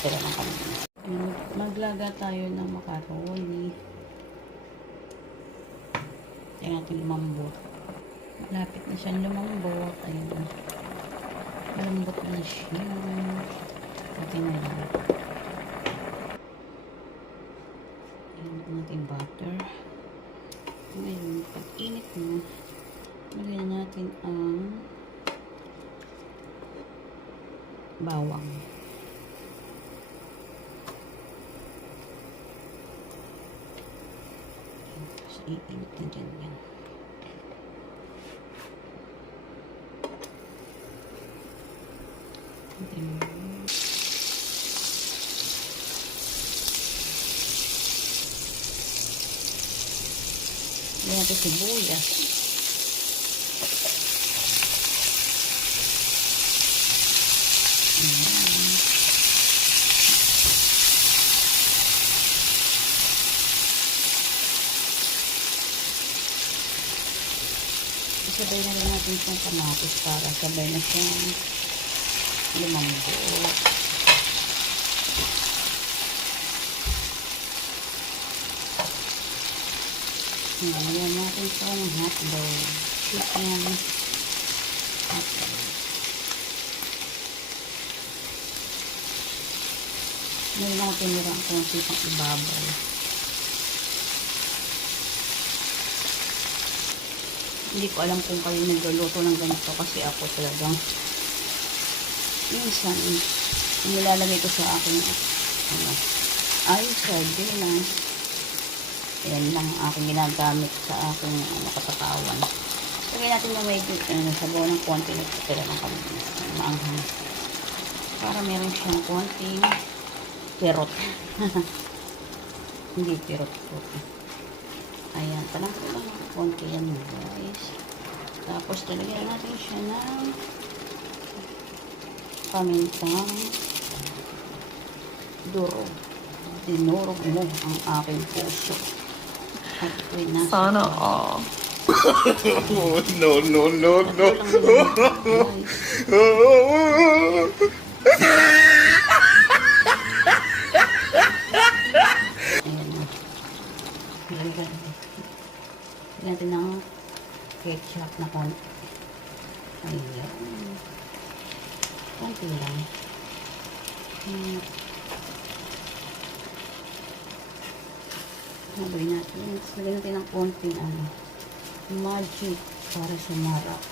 tira ng kami. Maglaga tayo ng macaroni. Kaya natin lumambot. Malapit na siyang lumambot. Ayun na. Malambot na siya. Okay na yan. Ayan natin butter. Ngayon, pag init mo, lagyan natin ang bawang. So, iinit na dyan yan. Lagyan natin sibuyas. Sabay na rin natin itong kamatis para sabay na siyang lumambot. Nalagyan natin itong hotdog. Chicken hotdog. Ngayon ako tinirang kung sipang ibabaw. Hindi ko alam kung kayo nagluluto ng ganito kasi ako talagang minsan nilalagay ko sa akin ay sardinas. Ayan lang aking ginagamit sa aking katawan. Lagyan natin na may sabaw ng konti na putila ng kami maanghang para meron siyang konting pirot. Hindi pirot po. Ayan, palang konti yan guys. Tapos talagyan natin siya ng pamintang durog. Dinurog mo ang aking puso. At nasa sana all. No, no, no, no. Ayan na. Lagyan natin ng ketchup na konti. Ayan. Konti lang. Sabay natin. Lagyan natin ng konting magic para sumarap.